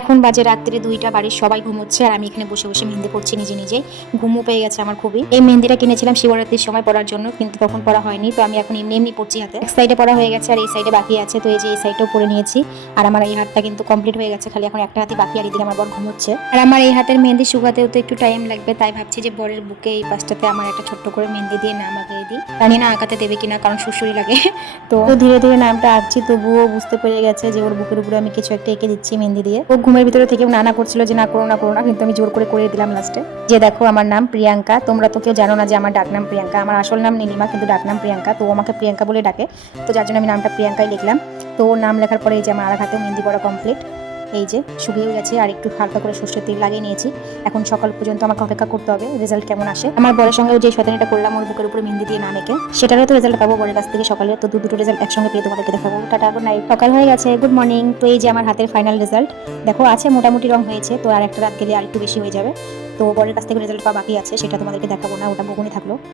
এখন বাজে রাত্রে 2টা, বাড়ির সবাই ঘুমোচ্ছে আর আমি এখানে বসে বসে মেহেন্দি করছি নিজে নিজেই। ঘুমও পেয়ে গেছে আমার খুবই। এই মেহেন্দিটা কিনেছিলাম শিবরাত্রির সময় পরার জন্য, কিন্তু তখন পরা হয়নি, তো আমি এখন এমনি এমনি পড়ছি হাতে। এক সাইডে পরা হয়ে গেছে আর এই সাইডে বাকি আছে, তো এই যে এই সাইডটাও পরে নিয়েছি। আর আমার এই হাতটা কিন্তু কমপ্লিট হয়ে গেছে, খালি এখন একটা হাতই বাকি, আর এদিকে আমার বর ঘুমোচ্ছে। আর আমার এই হাতের মেহেন্দি শুকাতেও তো একটু টাইম লাগবে, তাই ভাবছি যে বরের বুকে এই পাশটাতে আমার একটা ছোট্ট করে মেহেন্দি দিয়ে নাম আঁকিয়ে দিই। জানি না আঁকাতে দেবে কিনা, কারণ সুরসুরি লাগে। তো ধীরে ধীরে নামটা আঁকছি, তবুও বুঝতে পেরে গেছে যে ওর বুকের উপরে আমি কিছু একটা এঁকে দিচ্ছি মেহেন্দি দিয়ে। ও ঘুমের ভিতরে থেকে নানা করছিল যে না করো না করো না, কিন্তু আমি জোর করে দিলাম লাস্টে। যে দেখো আমার নাম প্রিয়াঙ্কা, তোমরা তো কেউ জানো না যে আমার ডাক নাম প্রিয়াঙ্কা। আমার আসল নাম নীলিমা, কিন্তু ডাক নাম প্রিয়াঙ্কা, তো আমাকে প্রিয়াঙ্কা বলে ডাকে, তো যার জন্য আমি নামটা প্রিয়াঙ্কাই লিখলাম। তো ওর নাম লেখার পরে এই যে আমার আর হাতেও মেহেন্দি পড়া কমপ্লিট। এই যে শুকিয়ে গেছে আর একটু হালকা করে সর্ষের তেল লাগিয়ে নিয়েছি। এখন সকাল পর্যন্ত আমাকে অপেক্ষা করতে হবে রেজাল্ট কেমন আসে। আমার বরের সঙ্গেও যে শয়তানিটা করলাম ওর বুকের উপরে মেহেন্দি দিয়ে নাম এঁকে, সেটারও তো রেজাল্ট পাবো বরের কাছ থেকে সকালে। তো দুটো রেজাল্ট একসঙ্গে পেয়ে তোমাদেরকে দেখাবো। Tata, good night. সকাল হয়ে গেছে, গুড মর্নিং। তো এই যে আমার হাতের ফাইনাল রেজাল্ট দেখো, আছে মোটামুটি রং হয়েছে, তো আর একটা রাত গেলে আর একটু বেশি হয়ে যাবে। তো বরের কাছ থেকে রেজাল্ট পাওয়া বাকি আছে, সেটা তোমাদেরকে দেখাবো না, ওটা বকুনি থাকলো।